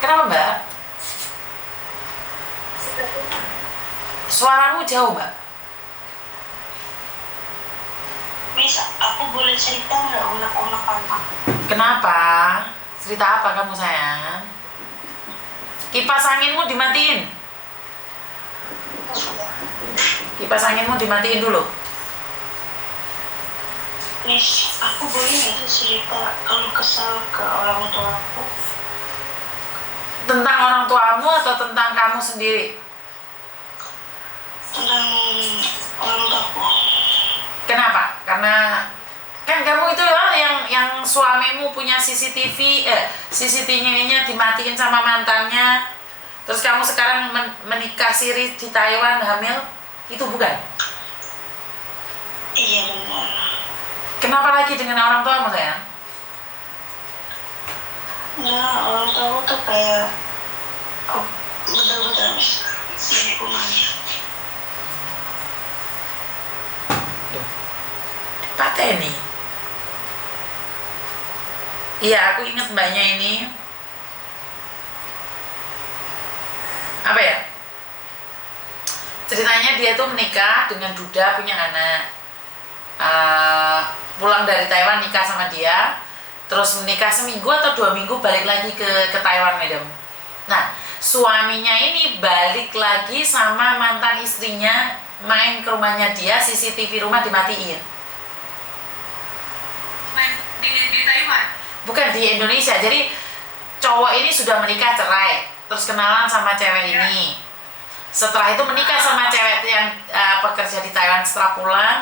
Kenapa Mbak? Suaramu jauh Mbak. Bisa, aku boleh cerita nggak unek-unek apa? Kenapa? Cerita apa kamu sayang? Kipas anginmu dimatiin. Sudah. Kipas anginmu dimatiin dulu. Miss, aku boleh nggak sih cerita kalau kesal ke orang tua aku? Tentang orang tuamu atau tentang kamu sendiri? Tentang orang tua aku. Kenapa? Karena kan kamu itu ya yang suamimu punya CCTV, CCTV-nya dimatiin sama mantannya. Terus kamu sekarang menikah siri di Taiwan hamil, itu bukan? Iya benar. Kenapa lagi dengan orang tuamu sayang? Nah, orang tua aku tuh kayak betul-betul Miss, di rumahnya. Pateni. Iya, aku ingat mbaknya ini. Apa ya? Ceritanya dia tuh menikah dengan duda, punya anak. Pulang dari Taiwan nikah sama dia, terus menikah seminggu atau 2 minggu balik lagi ke Taiwan, madam. Nah, suaminya ini balik lagi sama mantan istrinya, main ke rumahnya dia, CCTV rumah dimatiin. Di Taiwan? Bukan, di Indonesia. Jadi cowok ini sudah menikah cerai, terus kenalan sama cewek ini. Setelah itu menikah sama cewek yang pekerja di Taiwan. Setelah pulang,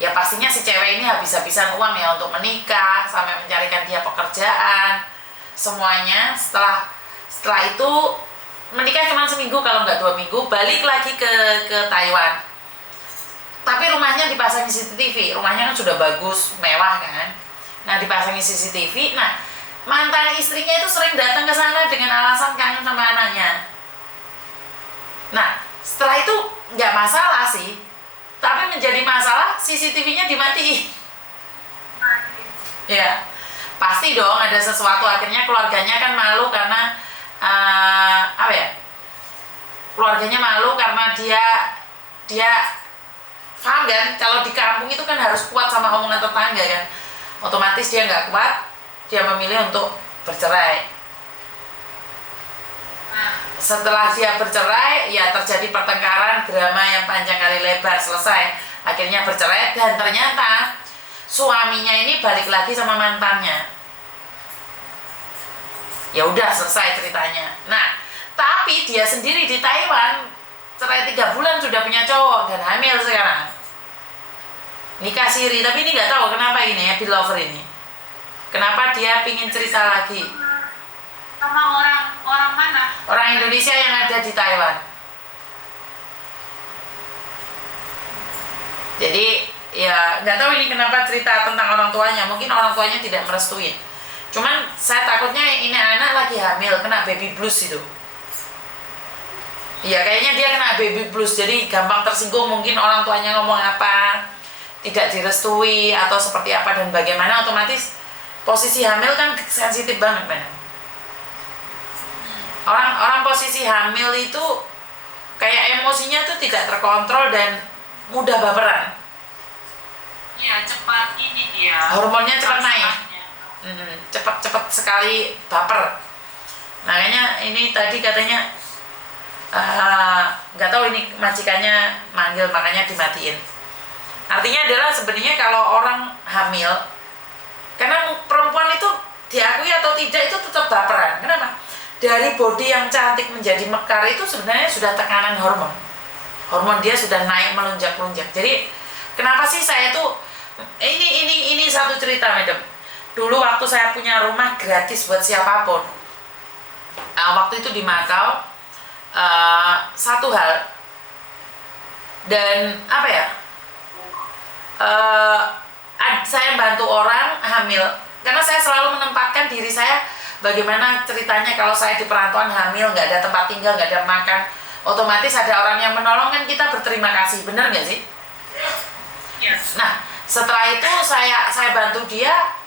ya pastinya si cewek ini habis-habisan uang ya untuk menikah, sampai mencarikan dia pekerjaan, semuanya. Setelah itu menikah cuma seminggu kalau nggak 2 minggu, balik lagi ke Taiwan. Tapi rumahnya dipasangi CCTV, rumahnya kan sudah bagus, mewah kan. Nah, dipasangi CCTV. Nah, mantan istrinya itu sering datang ke sana dengan alasan kangen sama anaknya. Nah, setelah itu nggak masalah sih, tapi menjadi masalah CCTV-nya dimatiin. Ya, pasti dong ada sesuatu. Akhirnya keluarganya kan malu karena apa ya? Keluarganya malu karena dia paham kan? Kalau di kampung itu kan harus kuat sama omongan tetangga kan. Otomatis dia nggak kuat, dia memilih untuk bercerai. Setelah dia bercerai, ya terjadi pertengkaran, drama yang panjang kali lebar, selesai. Akhirnya bercerai dan ternyata suaminya ini balik lagi sama mantannya. Ya udah selesai ceritanya. Nah, tapi dia sendiri di Taiwan cerai 3 bulan sudah punya cowok dan hamil sekarang. Nikah siri, tapi ini nggak tahu kenapa ini happy lover ini. Kenapa dia pingin cerita lagi? Sama orang mana? Orang Indonesia yang ada di Taiwan. Jadi ya nggak tahu ini kenapa cerita tentang orang tuanya. Mungkin orang tuanya tidak merestui. Cuman saya takutnya ini anak lagi hamil, kena baby blues itu. Ya kayaknya dia kena baby blues, jadi gampang tersinggung. Mungkin orang tuanya ngomong apa tidak direstui atau seperti apa dan bagaimana, otomatis posisi hamil kan sensitif banget, men. Orang posisi hamil itu kayak emosinya tuh tidak terkontrol dan mudah baperan. Iya, cepat ini dia. Hormonnya cepat naik. Cepat sekali baper. Makanya ini tadi katanya nggak tahu ini majikannya manggil, makanya dimatiin. Artinya adalah sebenarnya kalau orang hamil, karena perempuan itu diakui atau tidak itu tetap baperan. Kenapa? Dari body yang cantik menjadi mekar itu sebenarnya sudah tekanan hormon. Hormon dia sudah naik melunjak-lunjak. Jadi kenapa sih saya tuh ini satu cerita, madam. Dulu waktu saya punya rumah gratis buat siapapun. Waktu itu di Macau, satu hal dan apa ya? Saya bantu orang hamil karena saya selalu menempatkan diri saya bagaimana ceritanya kalau saya di perantauan hamil, nggak ada tempat tinggal, nggak ada makan, otomatis ada orang yang menolong, kan kita berterima kasih, benar nggak sih? Yes. Nah, setelah itu saya bantu dia.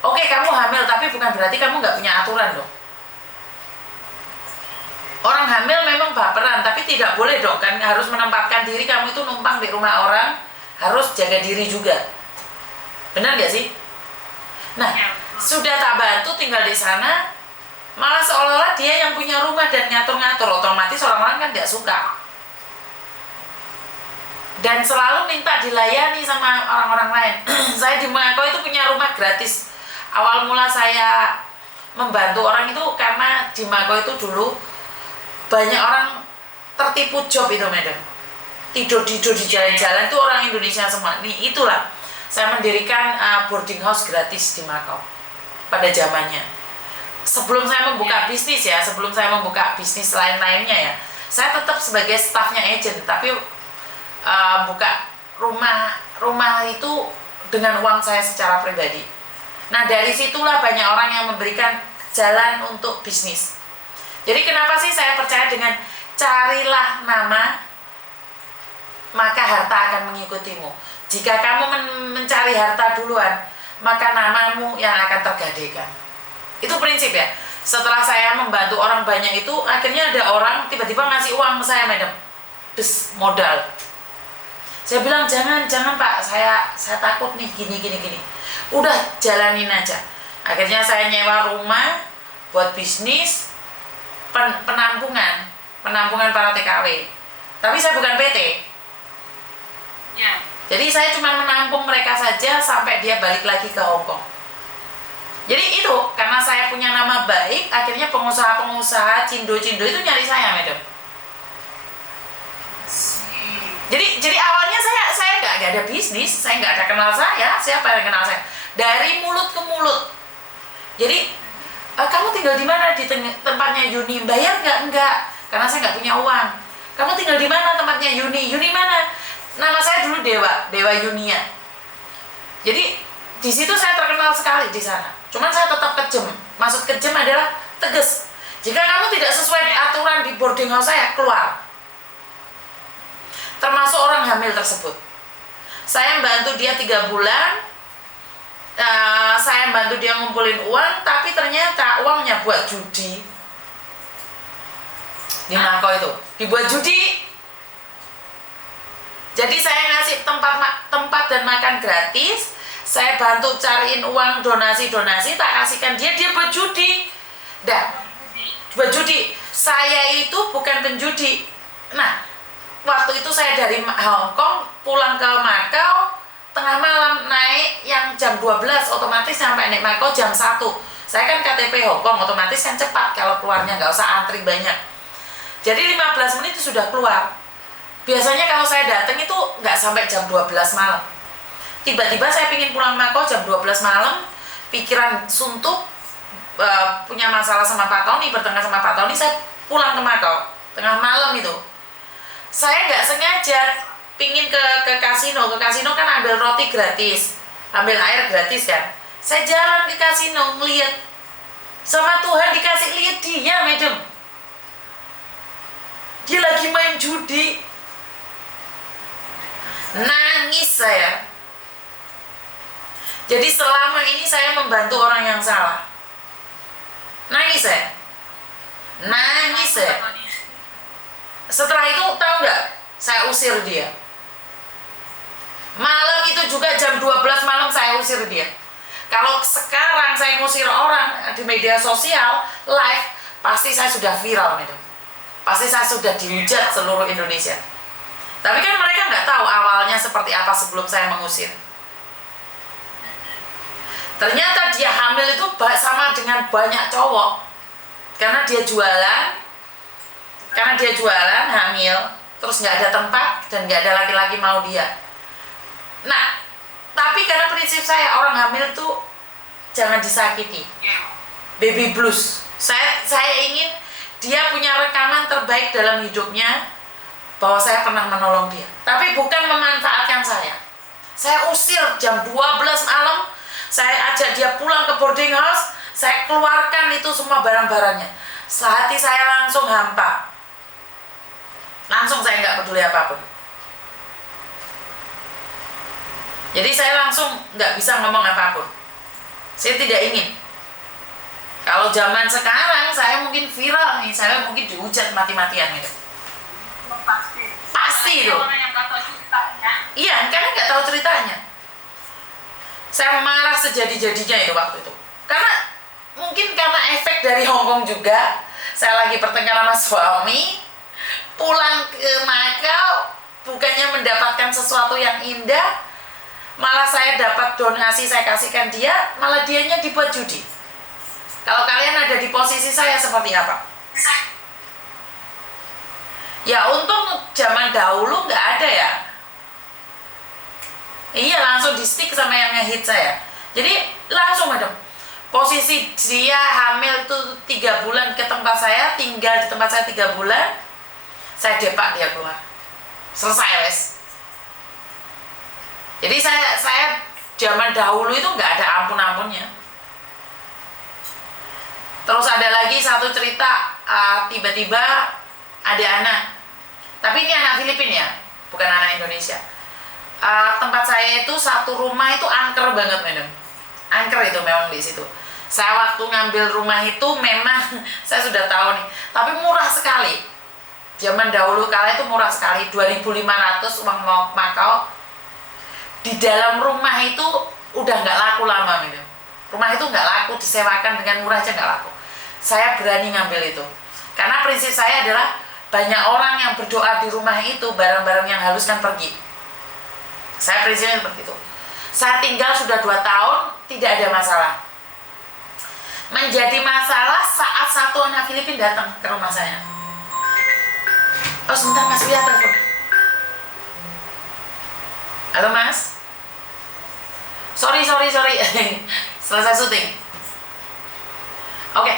Oke, kamu hamil, tapi bukan berarti kamu nggak punya aturan loh. Orang hamil memang baperan, tapi tidak boleh dong kan, harus menempatkan diri kamu itu numpang di rumah orang, harus jaga diri juga. Benar nggak sih? Nah, sudah tak bantu tinggal di sana, malah seolah-olah dia yang punya rumah dan ngatur-ngatur, otomatis orang-orang kan nggak suka. Dan selalu minta dilayani sama orang-orang lain. Saya di Mako itu punya rumah gratis. Awal mula saya membantu orang itu karena di Mako itu dulu banyak orang tertipu job itu, madam. Tidur-tidur di jalan-jalan itu orang Indonesia semua. Nih itulah saya mendirikan boarding house gratis di Makau pada zamannya. Sebelum saya membuka bisnis ya, sebelum saya membuka bisnis lain-lainnya ya, saya tetap sebagai stafnya agent, tapi buka rumah itu dengan uang saya secara pribadi. Nah dari situlah banyak orang yang memberikan jalan untuk bisnis. Jadi kenapa sih saya percaya dengan carilah nama, maka harta akan mengikutimu. Jika kamu mencari harta duluan, maka namamu yang akan tergadaikan. Itu prinsip ya. Setelah saya membantu orang banyak itu, akhirnya ada orang tiba-tiba ngasih uang ke saya, madam. Modal. Saya bilang jangan Pak, saya takut nih gini. Udah jalanin aja. Akhirnya saya nyewa rumah buat bisnis. Penampungan para TKW. Tapi saya bukan PT. Ya. Jadi saya cuma menampung mereka saja sampai dia balik lagi ke Hong Kong. Jadi itu karena saya punya nama baik, akhirnya pengusaha-pengusaha cindo-cindo itu nyari saya, madam. Jadi awalnya saya nggak ada bisnis, saya nggak ada kenal saya. Siapa yang kenal saya? Dari mulut ke mulut. Jadi kamu tinggal di mana? Di tempatnya Yuni. Bayar nggak? Enggak, karena saya nggak punya uang. Kamu tinggal di mana? Tempatnya Yuni. Yuni mana? Nama saya dulu Dewa Yunia. Jadi di situ saya terkenal sekali di sana. Cuman saya tetap kejam. Maksud kejam adalah tegas. Jika kamu tidak sesuai aturan di boarding house saya, keluar. Termasuk orang hamil tersebut. Saya bantu dia 3 bulan. Saya bantu dia ngumpulin uang, tapi ternyata uangnya buat judi. Di Mako itu dibuat judi. Jadi saya ngasih tempat dan makan gratis. Saya bantu cariin uang donasi, tak kasihkan dia buat judi. Buat judi. Saya itu bukan penjudi. Nah, waktu itu saya dari Hong Kong pulang ke Makau tengah malam, naik yang jam 12, otomatis sampai naik Makau jam 1. Saya kan KTP Hong Kong, otomatis kan cepat kalau keluarnya, nggak usah antri banyak. Jadi 15 menit itu sudah keluar. Biasanya kalau saya datang itu nggak sampai jam 12 malam. Tiba-tiba saya pingin pulang Makau jam 12 malam, pikiran suntuk, punya masalah sama Pak Tony, bertengkar sama Pak Tony, saya pulang ke Makau tengah malam itu. Saya nggak sengaja pingin ke kasino. Ke kasino kan ambil roti gratis, ambil air gratis kan. Saya jalan ke kasino ngeliat, sama Tuhan dikasih lihat dia, madam. Dia lagi main judi. Nangis saya. Jadi selama ini saya membantu orang yang salah. Nangis saya. Setelah itu tahu nggak? Saya usir dia. Malam itu juga jam 12 malam saya usir dia. Kalau sekarang saya ngusir orang di media sosial live, pasti saya sudah viral, madam. Pasti saya sudah dihujat seluruh Indonesia. Tapi kan mereka nggak tahu awalnya seperti apa sebelum saya mengusir. Ternyata dia hamil itu sama dengan banyak cowok. Karena dia jualan, hamil, terus nggak ada tempat dan nggak ada laki-laki mau dia. Nah, tapi karena prinsip saya, orang hamil tuh jangan disakiti. Baby blues. Saya ingin dia punya rekaman terbaik dalam hidupnya bahwa saya pernah menolong dia. Tapi bukan memanfaatkan saya. Saya usir jam 12 malam, saya ajak dia pulang ke boarding house, saya keluarkan itu semua barang-barangnya. Hati saya langsung hampa. Langsung saya nggak peduli apapun. Jadi saya langsung nggak bisa ngomong apapun. Saya tidak ingin. Kalau zaman sekarang saya mungkin viral nih, saya mungkin dihujat mati-matian gitu. Pasti itu. Orang yang nggak tahu ceritanya. Iya, karena nggak tahu ceritanya. Saya marah sejadi-jadinya itu waktu itu. Karena mungkin karena efek dari Hongkong juga, saya lagi bertengkar sama suami, pulang ke Makau, bukannya mendapatkan sesuatu yang indah, malah saya dapat donasi, saya kasihkan dia, malah dianya dibuat judi. Kalau kalian ada di posisi saya seperti apa? Ya untung zaman dahulu nggak ada ya. Iya, langsung di stick sama yang ngehit saya. Jadi langsung madam. Posisi dia hamil itu 3 bulan ke tempat saya, tinggal di tempat saya 3 bulan, saya depak dia keluar. Selesai wes. Jadi saya zaman dahulu itu nggak ada ampun-ampunnya. Terus ada lagi satu cerita, tiba-tiba ada anak, tapi ini anak Filipina ya, bukan anak Indonesia. Tempat saya itu satu rumah itu angker banget madam, angker itu memang di situ. Saya waktu ngambil rumah itu memang saya sudah tahu nih, tapi murah sekali. Zaman dahulu kala itu murah sekali, 2.500 uang Makau. Di dalam rumah itu udah nggak laku lama madam. Rumah itu nggak laku, disewakan dengan murah aja nggak laku. Saya berani ngambil itu karena prinsip saya adalah banyak orang yang berdoa di rumah itu, barang-barang yang halus kan pergi. Saya prinsipnya seperti itu. Saya tinggal sudah 2 tahun, tidak ada masalah. Menjadi masalah saat satu anak Filipina datang ke rumah saya. Oh sebentar Mas Wia telepon. Halo Mas. Sorry. Selesai syuting. Oke,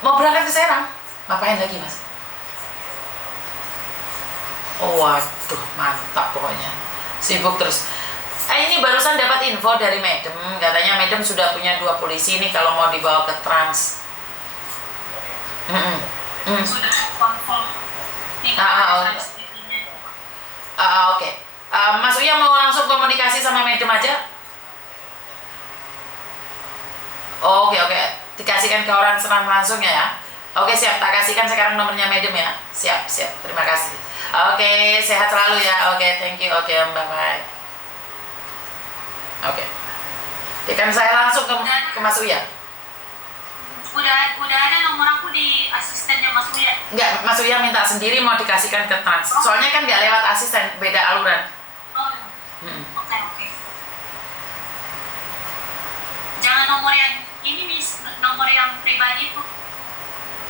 mau berangkat ke Serang? Ngapain lagi Mas? Oh waduh, mantap pokoknya. Sibuk terus. Ini barusan dapat info dari Madam, katanya Madam sudah punya 2 polisi nih kalau mau dibawa ke Trans. Sudah confirm. Oke. Mas Uya mau langsung komunikasi sama Madam aja? Oke. Dikasihkan ke orang Serang langsung ya. Oke, siap. Tak kasihkan sekarang nomornya Madam ya. Siap. Terima kasih. Oke, sehat selalu ya. Oke, thank you. Oke, bye. Oke. Kan saya langsung ke Mas Uya. Udah ada nomor aku di asistennya Mas Uya. Enggak, Mas Uya minta sendiri mau dikasihkan ke Trans. Soalnya kan nggak lewat asisten, beda aluran. Oke. Jangan nomor yang ini Miss, nomor yang pribadi itu.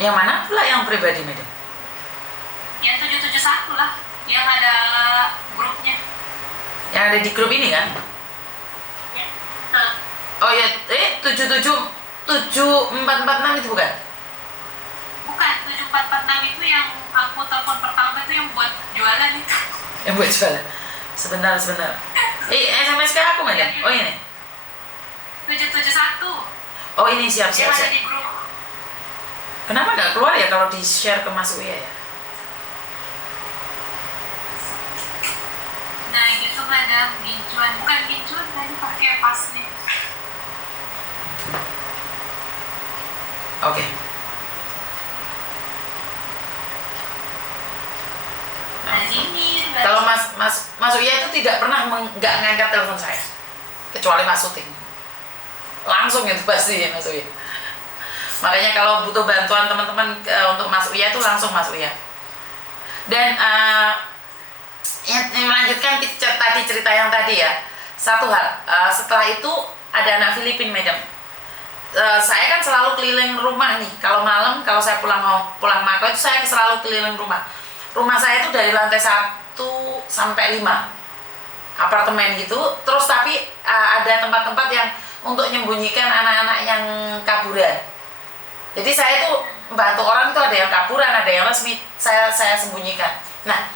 Yang mana pula yang pribadi, Madam? Yang 771 lah, yang ada grupnya. Yang ada di grup ini kan? Ya. Oh ya, 77446 itu bukan? Bukan, 7446 itu yang aku telepon pertama itu yang buat jualan itu. Yang buat jualan. Sebentar. SMS ke aku, Madam. Oh ini. 771. Oh ini siap. Yang ada di grup. Kenapa nggak keluar ya kalau di share ke Mas Uya ya? Nah gitu Madam, gincuan. Bukan gincuan, tadi pakai pasnya. Oke. Nah ini. Kalau Mas Uya itu tidak pernah nggak ngangkat telepon saya, kecuali Mas syuting. Langsung itu pasti ya Mas Uya. Makanya kalau butuh bantuan teman-teman untuk Mas Uya itu langsung Mas Uya. Dan yang melanjutkan tadi cerita yang tadi ya. Satu hal, setelah itu ada anak Filipina, Madam. Saya kan selalu keliling rumah nih. Kalau malam, kalau saya pulang Makau itu saya selalu keliling rumah. Rumah saya itu dari lantai 1 sampai 5 apartemen gitu. Terus tapi ada tempat-tempat yang untuk menyembunyikan anak-anak yang kaburan. Jadi saya itu membantu orang itu ada yang kaburan, ada yang resmi, saya sembunyikan. Nah,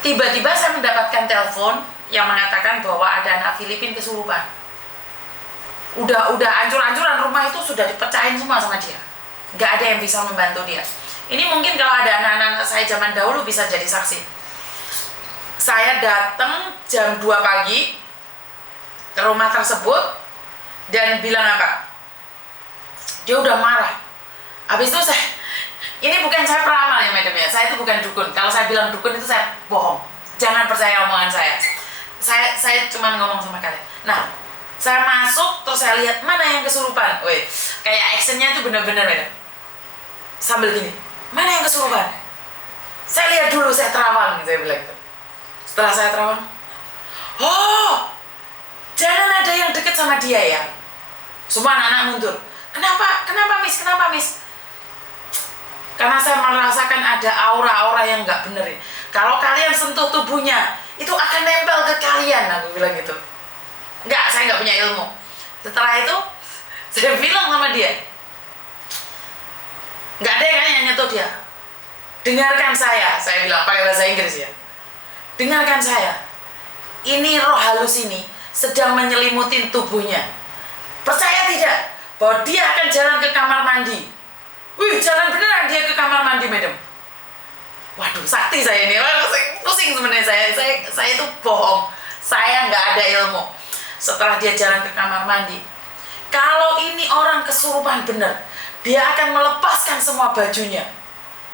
tiba-tiba saya mendapatkan telepon yang mengatakan bahwa ada anak Filipina kesurupan. Udah hancur-hancuran, rumah itu sudah dipecahin semua sama dia. Nggak ada yang bisa membantu dia. Ini mungkin kalau ada anak-anak saya zaman dahulu bisa jadi saksi. Saya datang jam 2 pagi, ke rumah tersebut dan bilang apa? Dia udah marah. Habis itu ini bukan saya peramal ya madam ya, saya itu bukan dukun. Kalau saya bilang dukun itu saya bohong. Jangan percaya omongan saya. Saya cuma ngomong sama kalian. Nah, saya masuk terus saya lihat mana yang kesurupan. Wih, kayak actionnya itu bener-bener madam. Sambil gini, mana yang kesurupan? Saya lihat dulu, saya terawang, saya bilang gitu. Setelah saya terawang, oh, jangan ada yang deket sama dia ya. Semua anak-anak mundur. Kenapa miss? Kenapa miss? Karena saya merasakan ada aura-aura yang nggak bener. Kalau kalian sentuh tubuhnya, itu akan nempel ke kalian, aku bilang gitu. Enggak, saya nggak punya ilmu. Setelah itu, saya bilang sama dia, nggak ada yang nyentuh dia. Dengarkan saya bilang pakai bahasa Inggris ya. Dengarkan saya. Ini roh halus ini sedang menyelimutin tubuhnya. Percaya tidak bahwa dia akan jalan ke kamar mandi? Wih, jalan beneran dia ke kamar mandi, madam. Waduh, sakti saya ini. Pusing sebenarnya saya itu bohong. Saya nggak ada ilmu. Setelah dia jalan ke kamar mandi, kalau ini orang kesurupan bener, dia akan melepaskan semua bajunya.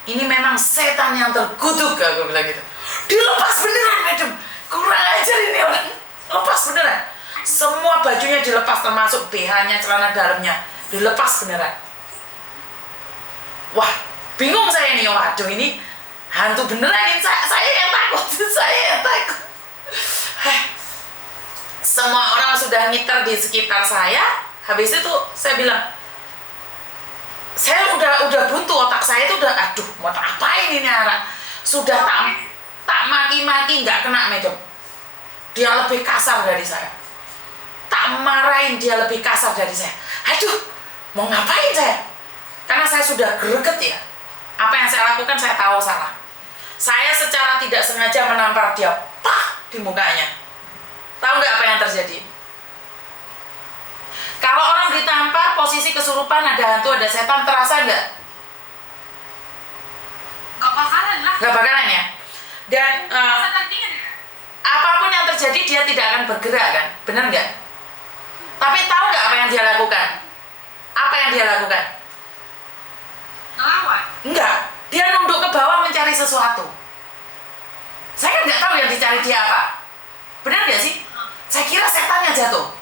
Ini memang setan yang terkutuk, aku bilang gitu. Dilepas beneran, madam. Kurang ajar ini orang. Lepas beneran. Semua bajunya dilepas, termasuk BH-nya, celana dalamnya. Dilepas beneran. Wah, bingung saya nih. Waduh, ini hantu beneran ini. Saya yang takut. Saya yang takut. Semua orang sudah ngiter di sekitar saya. Habis itu saya bilang, saya udah buntu, otak saya itu udah, aduh, mau apain ini anak. Sudah tak maki-maki, nggak kena madam. Dia lebih kasar dari saya. Tak marahin, dia lebih kasar dari saya. Aduh, mau ngapain saya? Karena saya sudah greget ya. Apa yang saya lakukan saya tahu salah. Saya secara tidak sengaja menampar dia, pah, di mukanya. Tahu nggak apa yang terjadi? Kalau orang ditampar, posisi kesurupan, ada hantu, ada setan, terasa nggak? Gak bakalan lah. Nggak bakalan ya. Dan apapun yang terjadi dia tidak akan bergerak kan, benar nggak? Tapi tahu nggak apa yang dia lakukan? Apa yang dia lakukan? Ngelawan. Enggak, dia nunduk ke bawah mencari sesuatu. Saya kan nggak tahu yang dicari dia apa. Benar nggak sih? Saya kira setannya jatuh.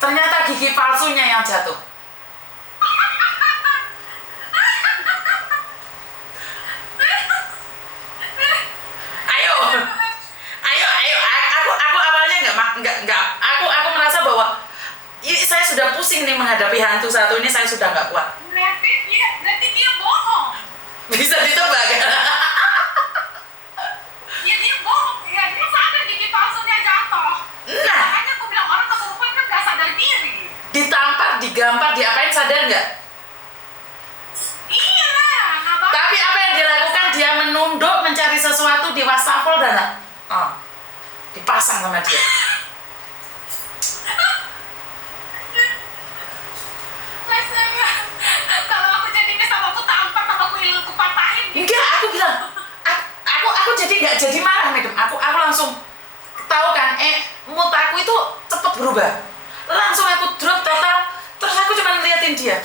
Ternyata gigi palsunya yang jatuh. Ayo. Aku awalnya nggak. Aku merasa bahwa saya sudah pusing nih menghadapi hantu satu ini. Saya sudah nggak kuat. Berarti dia bohong. Bisa ditebak kan? Ya dia bohong. Ya dia sadar gigi palsunya jatuh. Nah, Makanya aku bilang orang kesurupan kan gak sadar diri. ditampar, digampar, diapain, sadar nggak? Iya lah. Tapi apa yang dia lakukan? Dia menunduk mencari sesuatu di wastafel dan dipasang sama dia. Kalau aku jadi sama aku tampar, sama aku patahin. Enggak, aku bilang, aku jadi nggak jadi marah, madam. Aku langsung tahu kan, mood aku itu cepet berubah. Langsung aku drop total, terus aku cuma ngeliatin dia.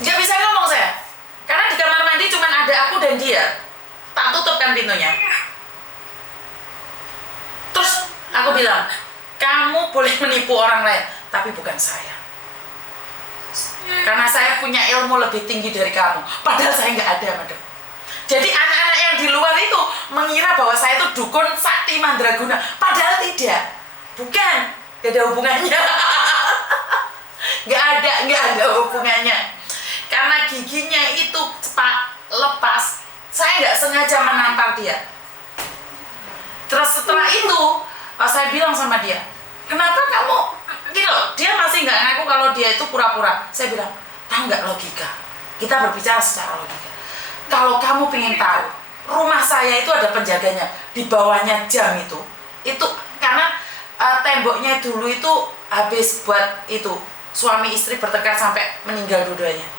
Nggak bisa ngomong saya, karena di kamar mandi cuma ada aku dan dia. Tak tutup kan pintunya. Terus aku bilang, kamu boleh menipu orang lain, tapi bukan saya. Karena saya punya ilmu lebih tinggi dari kamu. Padahal saya nggak ada, madam. Jadi anak-anak yang di luar itu mengira bahwa saya itu dukun sakti mandraguna. Padahal tidak. Bukan. Gak ada hubungannya. Gak ada hubungannya. Karena giginya itu cepat lepas, saya nggak sengaja menampar dia. Terus setelah itu, saya bilang sama dia, kenapa kamu gini loh, dia masih nggak ngaku kalau dia itu pura-pura. Saya bilang, tahu nggak logika? Kita berbicara secara logika. Kalau kamu pengen tahu, rumah saya itu ada penjaganya, di bawahnya jam itu karena temboknya dulu itu habis buat itu suami istri bertengkar sampai meninggal dua-duanya.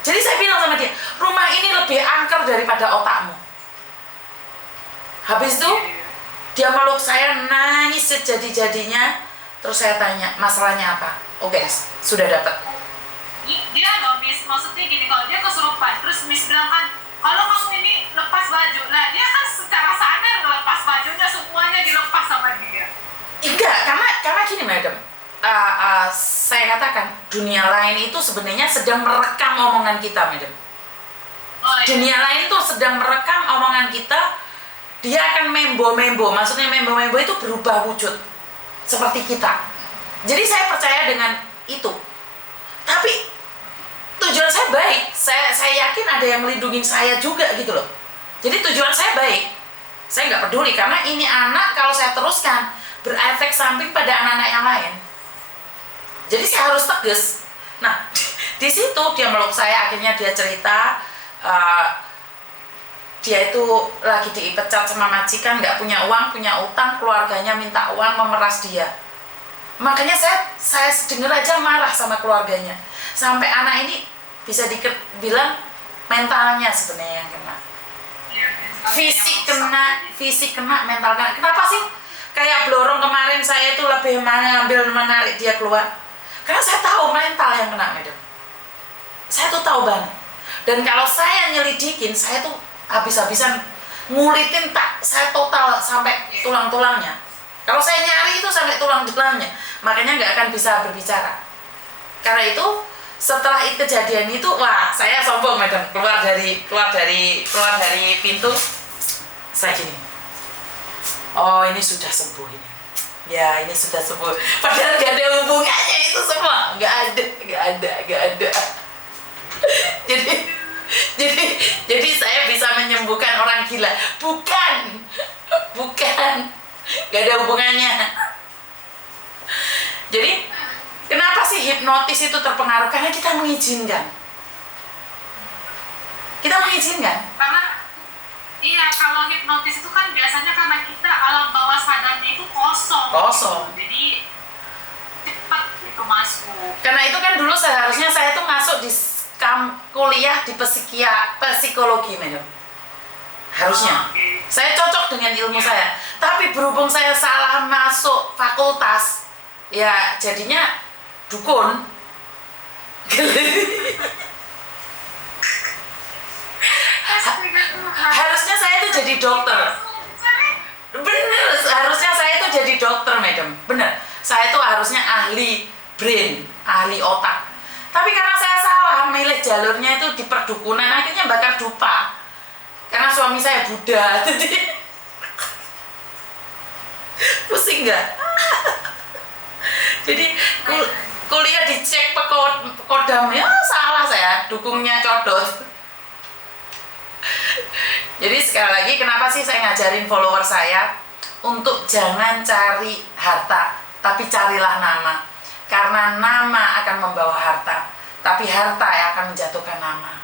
Jadi saya bilang sama dia, rumah ini lebih angker daripada otakmu. Habis itu dia meluk saya, nangis sejadi-jadinya. Terus saya tanya, masalahnya apa? Oke, sudah dapat. Dia loh Miss, maksudnya gini, kalau dia kesurupan terus Miss bilang kan, kalau kamu ini lepas baju, nah dia kan secara sadar ngelepas bajunya, semuanya dilepas sama dia. Enggak, karena gini madam, saya katakan dunia lain itu sebenarnya sedang merekam omongan kita madam. Oh, iya. Dunia lain itu sedang merekam omongan kita. Dia akan membo-membo, maksudnya membo-membo itu berubah wujud seperti kita. Jadi saya percaya dengan itu. Tapi tujuan saya baik. Saya yakin ada yang melindungi saya juga gitu loh. Jadi tujuan saya baik. Saya nggak peduli karena ini anak kalau saya teruskan berefek samping pada anak-anak yang lain. Jadi saya harus tegas. Nah, di situ dia meluk saya, akhirnya dia cerita dia itu lagi dipecat sama majikan, nggak punya uang, punya utang, keluarganya minta uang, memeras dia. Makanya saya dengar aja marah sama keluarganya. Sampai anak ini bisa dibilang mentalnya sebenarnya yang kena. Fisik kena, mental kena. Kenapa sih? Kayak Blorong kemarin saya itu lebih menarik dia keluar. Karena saya tahu mental yang kena, madam. Saya tuh tahu banget. Dan kalau saya nyelidikin, saya tuh habis-habisan ngulitin saya total sampai tulang-tulangnya. Kalau saya nyari itu sampai tulang-tulangnya, makanya nggak akan bisa berbicara. Karena itu setelah kejadian itu, wah saya sombong madam, keluar dari pintu, saya gini, oh ini sudah sembuh ini. Ya ini sudah sembuh. Padahal nggak ada hubungannya itu semua, nggak ada. Jadi saya bisa menyembuhkan orang gila. Bukan, gak ada hubungannya. Jadi kenapa sih hipnotis itu terpengaruh? Karena kita mengizinkan. Karena iya, kalau hipnotis itu kan biasanya karena kita alam bawah sadarnya itu kosong. Jadi cepat itu masuk. Karena itu kan dulu seharusnya saya tuh masuk di kuliah di psikologi, madam. Harusnya. Okay. Saya cocok dengan ilmu saya. Tapi berhubung saya salah masuk fakultas, ya jadinya dukun. Harusnya saya itu jadi dokter. Bener, harusnya saya itu jadi dokter, madam. Bener. Saya itu harusnya ahli brain, ahli otak. Tapi karena saya salah milih jalurnya itu di perdukunan, akhirnya bakar dupa. Karena suami saya Buddha, jadi pusing nggak? Jadi kuliah dicek pekodamnya, salah saya, dukungnya codot. Jadi sekali lagi, kenapa sih saya ngajarin follower saya untuk jangan cari harta, tapi carilah nama. Karena nama akan membawa harta, tapi harta yang akan menjatuhkan nama.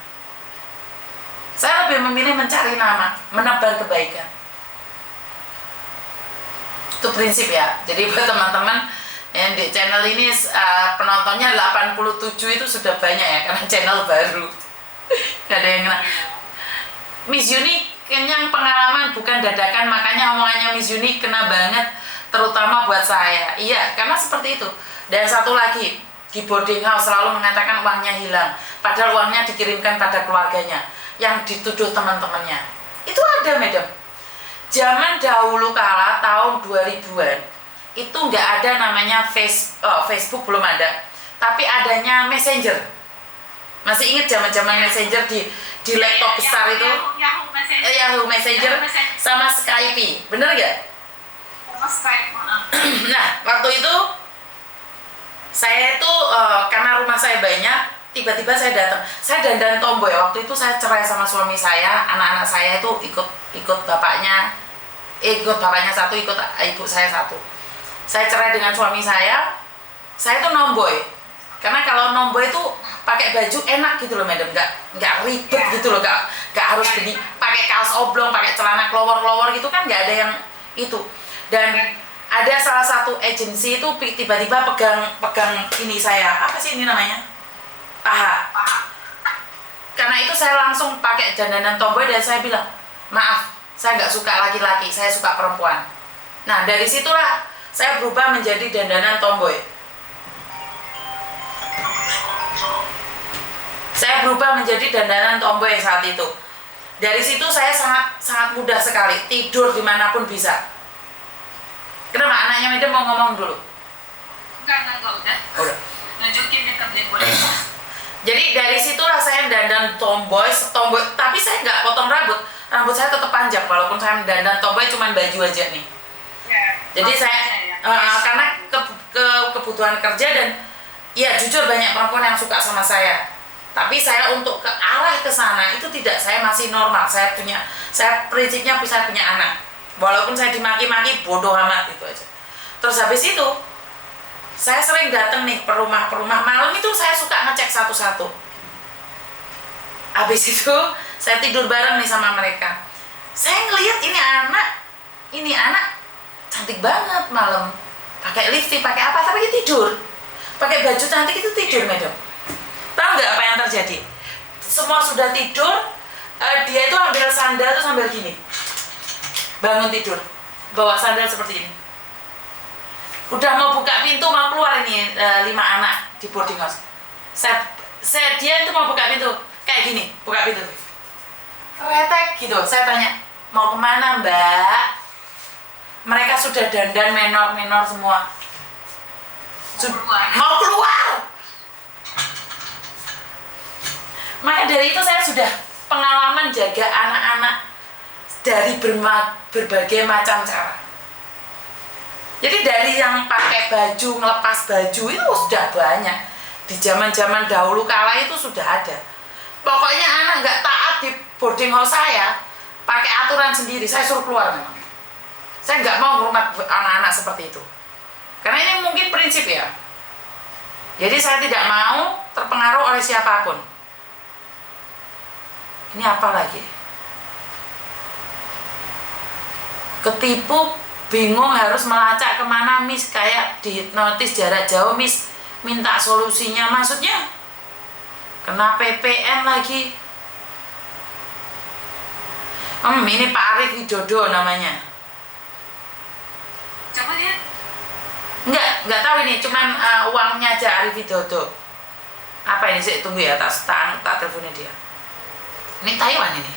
Saya lebih memilih mencari nama, menebar kebaikan. Itu prinsip ya. Jadi buat teman-teman yang di channel ini penontonnya 87 itu sudah banyak ya, karena channel baru. Gak ada yang kena. Miss Yuni kenyang pengalaman bukan dadakan, makanya omongannya Miss Yuni kena banget, terutama buat saya. Iya, karena seperti itu. Dan satu lagi, di boarding house selalu mengatakan uangnya hilang, padahal uangnya dikirimkan pada keluarganya yang dituduh teman-temannya. Itu ada, madam. Zaman dahulu kala tahun 2000-an itu nggak ada namanya Facebook, belum ada, tapi adanya Messenger. Masih ingat zaman-zaman Messenger di laptop besar itu? Yahoo Messenger sama Skype, bener nggak? Skype. Nah, waktu itu saya itu karena rumah saya banyak, tiba-tiba saya datang. Saya dandan tomboy. Waktu itu saya cerai sama suami saya, anak-anak saya itu ikut bapaknya satu, ikut ibu saya satu. Saya cerai dengan suami saya itu nomboy. Karena kalau nomboy itu pakai baju enak gitu loh, madam, nggak ribet gitu loh, nggak harus beli pakai kaos oblong, pakai celana kelowor gitu kan, nggak ada yang itu. Dan ada salah satu agensi itu tiba-tiba pegang ini saya, apa sih ini namanya, paha. Karena itu saya langsung pakai dandanan tomboy dan saya bilang, maaf, saya nggak suka laki-laki, saya suka perempuan. Nah dari situlah saya berubah menjadi dandanan tomboy. Saya berubah menjadi dandanan tomboy saat itu. Dari situ saya sangat mudah sekali tidur dimanapun bisa. Kenapa anaknya Madam mau ngomong dulu? Enggak udah. Udah. Nunjukin nih tablet boneka. Jadi dari situlah saya dandan tomboy, tapi saya nggak potong rambut. Rambut saya tetap panjang walaupun saya dandan tomboy cuman baju aja nih. Ya, jadi saya karena kebutuhan kerja dan ya jujur banyak perempuan yang suka sama saya. Tapi saya untuk ke arah ke sana itu tidak, saya masih normal. Saya prinsipnya saya punya anak. Walaupun saya dimaki-maki bodoh amat itu aja. Terus habis itu saya sering datang nih ke rumah malam itu saya suka ngecek satu-satu. Habis itu saya tidur bareng nih sama mereka. Saya ngelihat ini anak cantik banget malam. Pakai lipstick, pakai apa tapi dia tidur. Pakai baju cantik itu tidur, Madam. Tahu nggak apa yang terjadi? Semua sudah tidur, dia itu ambil sandal tuh sambil gini. Bangun tidur, bawa sandal seperti ini. Udah mau buka pintu, mau keluar ini 5 anak di boarding house. Dia itu mau buka pintu, kayak gini, buka pintu. Retek gitu, saya tanya, mau kemana Mbak? Mereka sudah dandan menor semua. Mau keluar. Maka dari itu saya sudah pengalaman jaga anak-anak dari berbagai macam cara. Jadi dari yang pakai baju, ngelepas baju itu sudah banyak. Di zaman-zaman dahulu kala itu sudah ada. Pokoknya anak nggak taat di boarding house saya, pakai aturan sendiri, saya suruh keluar memang. Saya nggak mau ngurmat anak-anak seperti itu. Karena ini mungkin prinsip ya. Jadi saya tidak mau terpengaruh oleh siapapun. Ini apa lagi? Ketipu, bingung harus melacak kemana Miss, kayak dihipnotis jarak jauh Miss, minta solusinya, maksudnya kena PPN lagi. Ini Pak Arif Widodo namanya. Coba lihat. Enggak tahu ini, cuman uangnya aja Arif Widodo. Apa ini sih? Tunggu ya, tak teleponnya dia. Ini Taiwan ini.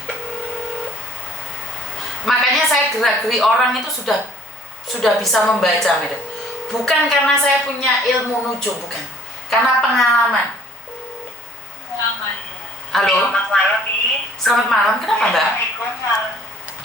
Makanya saya gerak-geri orang itu sudah bisa membaca, Madam. Bukan karena saya punya ilmu nujum, bukan. Karena pengalaman. Halo. Selamat malam, Bi. Selamat malam. Kenapa, Mbak? Assalamualaikum.